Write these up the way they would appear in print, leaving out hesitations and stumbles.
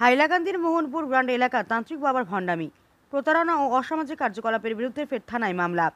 হাইলাকান্দির Mohanpur grand এলাকা তান্ত্রিক বাবার ভণ্ডামি, প্রতারণা ও অসামাজিক কার্যকলাপের বিরুদ্ধে ফের থানায় মামলা।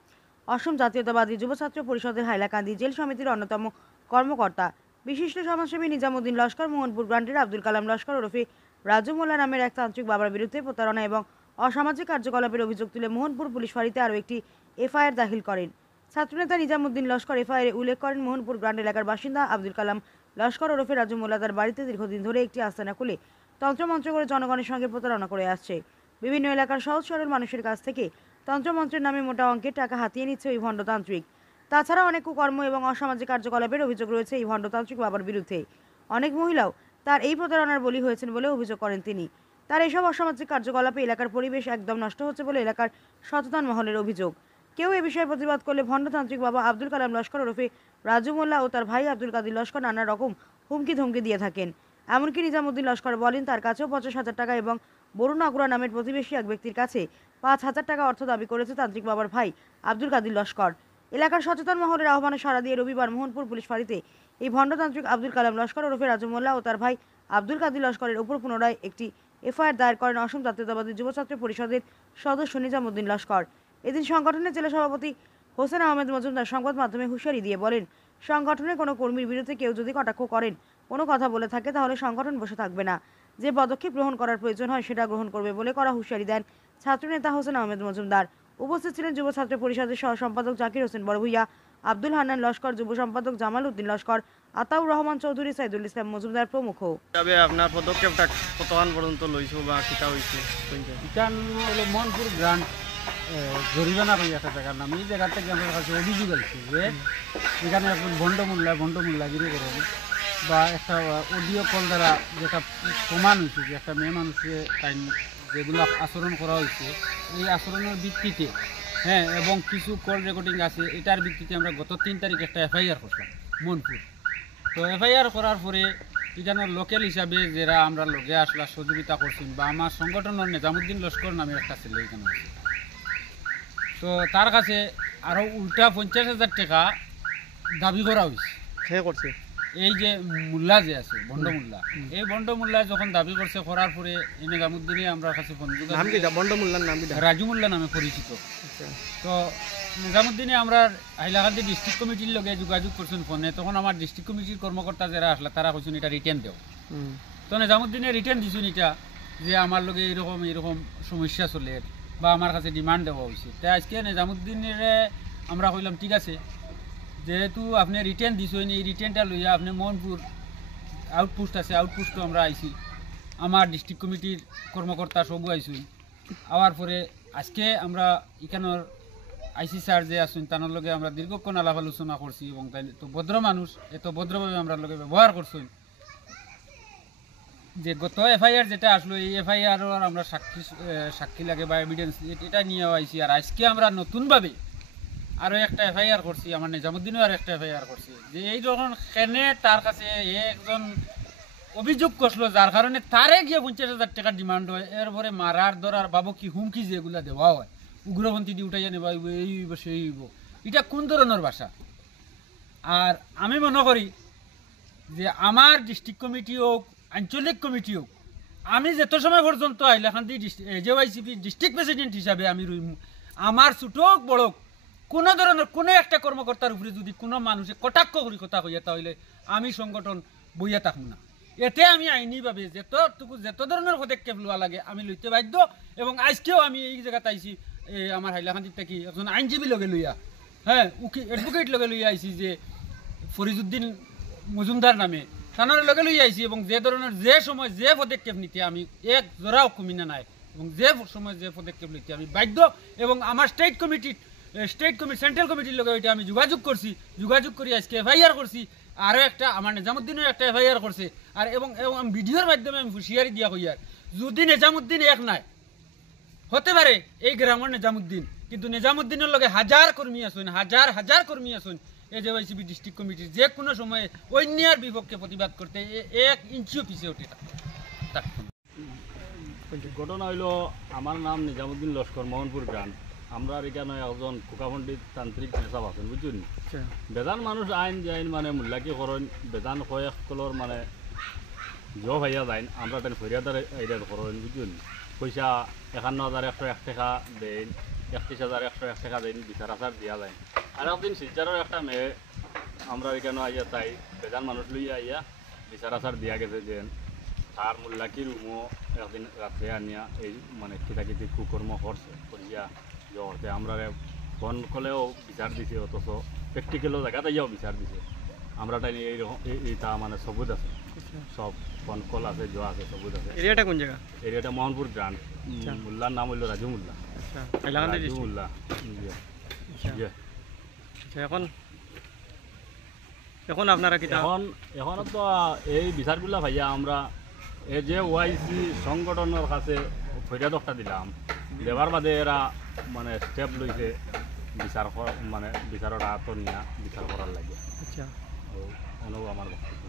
অসম জাতীয়তাবাদী যুব ছাত্র পরিষদের হাইলাকান্দি জেল সমিতির অন্যতম কর্মকর্তা বিশিষ্ট সমাজসেবী নিজামুদ্দিন লস্কর মোহনপুর গ্রান্ডের আব্দুল কালাম লস্কর ওরফে রাজু মোল্লা নামের এক তান্ত্রিক বাবার বিরুদ্ধে প্রতারণা এবং অসামাজিক কার্যকলাপের অভিযোগ তুলে মোহনপুর পুলিশ ফাঁড়িতে আরও একটি এফআইআর দাখিল করেন। ছাত্রনেতা নিজামুদ্দিন লস্কর এফআইআরে উল্লেখ করেন, মোহনপুর গ্রান্ড এলাকার বাসিন্দা আব্দুল কালাম লস্কর ওরফে রাজু মোল্লা তার বাড়িতে দীর্ঘদিন ধরে একটি আস্তানা খুলে তন্ত্রমন্ত্র করে জনগণের সঙ্গে প্রতারণা করে আসছে। বিভিন্ন এলাকার সহজ সরল মানুষের কাছ থেকে তন্ত্রমন্ত্রের নামে মোটা অঙ্কের টাকা হাতিয়ে নিচ্ছে ওই ভণ্ডতান্ত্রিক। তাছাড়া অনেক কুকর্ম এবং অসামাজিক কার্যকলাপের অভিযোগ রয়েছে এই ভণ্ডতান্ত্রিক বাবার বিরুদ্ধে। অনেক মহিলাও তার এই প্রতারণার বলি হয়েছেন বলে অভিযোগ করেন তিনি। তার এসব অসামাজিক কার্যকলাপে এলাকার পরিবেশ একদম নষ্ট হচ্ছে বলে এলাকার সচেতন মহলের অভিযোগ। কেউ এ বিষয়ে প্রতিবাদ করলে ভণ্ডতান্ত্রিক বাবা আব্দুল কালাম লস্কর ওরফে রাজু মোল্লা ও তার ভাই আব্দুল কাদির লস্কর নানা রকম হুমকি ধমকি দিয়ে থাকেন। এমনকি নিজামুদ্দিন লস্কর বলেন, তার কাছেও 50,000 টাকা এবং বরুণ আগুরা নামের প্রতিবেশী এক ব্যক্তির কাছে 5,000 টাকা অর্থ দাবি করেছে তান্ত্রিক বাবার ভাই আব্দুল কাদির লস্কর। এলাকার সচেতন মহলের আহ্বানে সাড়া দিয়ে রবিবার মোহনপুর পুলিশ ফাঁড়িতে এই ভণ্ডতান্ত্রিক আব্দুল কালাম লস্কর ওরফে রাজু মোল্লা ও তার ভাই আব্দুল কাদির লস্করের উপর পুনরায় একটি এফআইআর দায়ের করেন অসম জাতীয়তাবাদী যুব ছাত্র পরিষদের সদস্য নিজামুদ্দিন লস্কর। এদিন সংগঠনের জেলা সভাপতি হোসেন আহমেদ মজুমদার সংবাদ মাধ্যমে হুঁশিয়ারি দিয়ে বলেন, সংগঠনের কোনো কর্মীর বিরুদ্ধে কেউ যদি কটাক্ষ করেন, কোনো কথা বলে থাকে, তাহলে সংগঠন বসে থাকবে না। যে পদক্ষেপ গ্রহণ করার প্রয়োজন হয় সেটা গ্রহণ করবে বলে করা হুঁশিয়ারি দেন ছাত্রনেতা হোসেন আহমেদ মজুমদার। উপস্থিত ছিলেন যুব ছাত্র পরিষদের সহ সম্পাদক জাকির হোসেন বড়ভূইয়া, আব্দুল হান্নান লস্কর, যুব সম্পাদক জামাল উদ্দিন লস্কর, আতাউর রহমান চৌধুরী, সাইদুল ইসলাম মজুমদার প্রমুখ। তবে আপনার পদক্ষেপটা কতক্ষণ পর্যন্ত লইছো বা কিতা হইছে? ইটান হলো মোহনপুর গ্রান্ড জরিমানা করি একটা জায়গার নাম। এই জায়গা থেকে আমার কাছে অভিযোগ আছে যে এখানে এখন ভণ্ডমূল্যাগিরি করেন বা একটা অডিও কল দ্বারা যেটা প্রমাণ হয়েছে যে একটা মেয়ে মানুষকে তাই যেগুলো আচরণ করা হয়েছে এই আচরণের ভিত্তিতে, হ্যাঁ, এবং কিছু কল রেকর্ডিং আছে, এটার ভিত্তিতে আমরা গত 3 তারিখ একটা এফআইআর করলাম মোহনপুর। তো এফআইআর করার পরে এখানে লোকাল হিসাবে যারা আমরা লগে আসলা সহযোগিতা করছেন বা আমার সংগঠনের নিজামুদ্দিন লস্কর নামের একটা ছেলে এখানে আছে, তো তার কাছে আরও উল্টা 50,000 টাকা দাবি করা হয়েছে। সে করছে এই যে মোল্লা যে আছে ভণ্ড মোল্লা, এই ভণ্ড মোল্লা যখন দাবি করছে, করার পরে এই নিজামুদ্দিনে আমরা কাছে ভণ্ড মোল্লার নাম রাজু মোল্লা নামে পরিচিত। তো নিজামুদ্দিনে আমরা হাইলাকান্দি ডিস্ট্রিক্ট কমিটির লগে যোগাযোগ করছেন ফোনে, তখন আমার ডিস্ট্রিক্ট কমিটির কর্মকর্তা যারা আসলা তারা কইছেন এটা রিটার্ন দেও। তো নিজামুদ্দিনে রিটার্ন দিছেন এটা যে আমার লগে এরকম সমস্যা চলে বা আমার কাছে ডিমান্ড দেওয়া হয়েছে। তাই আজকে নিজামুদ্দিনের আমরা কইলাম ঠিক আছে, যেহেতু আপনি রিটার্ন দিছেন, এই রিটার্নটা লইয়া আপনি মোহনপুর আউটপোস্ট আছে, আউটপোস্টও আমরা আইছি, আমার ডিস্ট্রিক্ট কমিটির কর্মকর্তা সবু আইসুন। আওয়ার পরে আজকে আমরা এখানের আইসি স্যার যে আসুন তার লগে আমরা দীর্ঘক্ষণ আলাপ আলোচনা করছি এবং তাই তো ভদ্র মানুষ, এত ভদ্রভাবে আমরা লগে ব্যবহার করছেন যে গত এফআইআর যেটা আসলো এই এফআইআর আমরা সাক্ষী লাগে বা এভিডেন্স এটা নিয়ে আইছি। আর আজকে আমরা নতুনভাবে আরও একটা এফআইআর করছি, আমার নিজামুদ্দিনও আর একটা এফআইআর করছি যে এই যখন কেনে তার কাছে একজন অভিযোগ করলো যার কারণে তারে গিয়ে 50,000 টাকার ডিমান্ড হয়, এরপরে মারার ধরার বাবু কি হুমকি যেগুলা দেওয়া হয়, উগ্রপন্থী দিয়ে উঠাইয়া নেবা এই হইব সেই হইব, এটা কোন ধরনের ভাষা? আর আমি মনে করি যে আমার ডিস্ট্রিক্ট কমিটি হোক, আঞ্চলিক কমিটি হোক, আমি যত সময় পর্যন্ত হাইলাকান্দি জেওয়াইসিপি ডিস্ট্রিক্ট প্রেসিডেন্ট হিসাবে আমি রইম, আমার ছোট হোক বড় হোক, কোনো ধরনের কোনো একটা কর্মকর্তার উপরে যদি কোনো মানুষে কটাক্ষ করি কথা হইয়া, তাহলে আমি সংগঠন বইয়া থাকবো না। এতে আমি আইনিভাবে যত ধরনের পদক্ষেপ লওয়া লাগে আমি লইতে বাধ্য। এবং আজকেও আমি এই জায়গাতে আইছি আমার হাইলাকান্দির থেকে একজন আইনজীবী লগে লইয়া, হ্যাঁ, অ্যাডভোকেট লগে লইয়া আইছি যে ফরিজউদ্দিন মজুমদার নামে, থানার লগে লইয়া আইছি এবং যে ধরনের যে সময় যে পদক্ষেপ নিতে আমি এক জোড়াও কমিনা নাই এবং যে সময় যে পদক্ষেপ নিতে আমি বাধ্য। এবং আমার সেন্ট্রাল কমিটির লগে ওইটা আমি যোগাযোগ করি আজকে এফআইআর করছি। আরও একটা আমার নিজামুদ্দিনও একটা এফআইআর করছে। আর এবং ভিডিওর মাধ্যমে আমি হুঁশিয়ারি দিয়া হইয়ার, যদি নিজামুদ্দিন এক নাই হতে পারে এই গ্রামের নিজামুদ্দিন, কিন্তু নিজামুদ্দিনের লগে হাজার কর্মী আসুন, হাজার কর্মী আসুন এই জেওয়াইসিপি ডিস্ট্রিক্ট কমিটির, যে কোনো সময়ে অন্যায়ের বিপক্ষে প্রতিবাদ করতে 1 ইঞ্চিও পিছিয়ে ওঠে। ঘটনা হইল, আমার নাম নিজামুদ্দিন লস্কর, মোহনপুর গ্রাম। আমরা এখানে একজন কুকাপণ্ডিত তান্ত্রিক নেশাব আছেন, বুঝছেন? বেদান মানুষ আইন যে আইন মানে মূল্যাকি করেন, বেদান কয়েক কলর মানে জো ভাইয়া যাইন আমরা তাই ফরিয়াদার এইটা করেন বুঝুন পয়সা 51,101 টাকা দেন 31,101 টাকা দেন বিচার আচার দিয়া যায় আর একদিন শিলচারের একটা মেয়ে আমরা এখানে আইয়া তাই বেজান মানুষ লইয়া আইয়া বিচার আচার দিয়া গেছে যে তার মোল্লাকি রুমও একদিন রাত্রে আনিয়া এই মানে কিতাকিতি কুকর্ম করছে করিয়া জগতে আমরা ফোন করলেও বিচার দিছে অথচ প্র্যাকটিক্যালও জায়গাতে যাও বিচার দিছে আমরা তাই এইরকম এইটা মানে সবুজ আছে সব ফোন কল আছে জোয়া আছে সবুজ আছে এরিয়াটা কোন জায়গা? এরিয়াটা মোহনপুর গ্রান্ড আচ্ছা। মোল্লার নাম হইল রাজু মোল্লা আচ্ছা হাইলাকান্দি রাজু ডিস্ট্রিক্ট। মোল্লা আচ্ছা ইয়ে। আচ্ছা এখন এখন আপনারা কি এখন তো এই বিচারগুলা ভাইয়া আমরা এই যে ওআইসি সংগঠনের কাছে ফরিয়াদ একটা দিলাম দেওয়ার বাদে এরা মানে স্টেপ লইছে বিচার মানে বিচারের হাত নিয়ে বিচার করার লাগে আচ্ছা অনুভব আমার বক্তব্য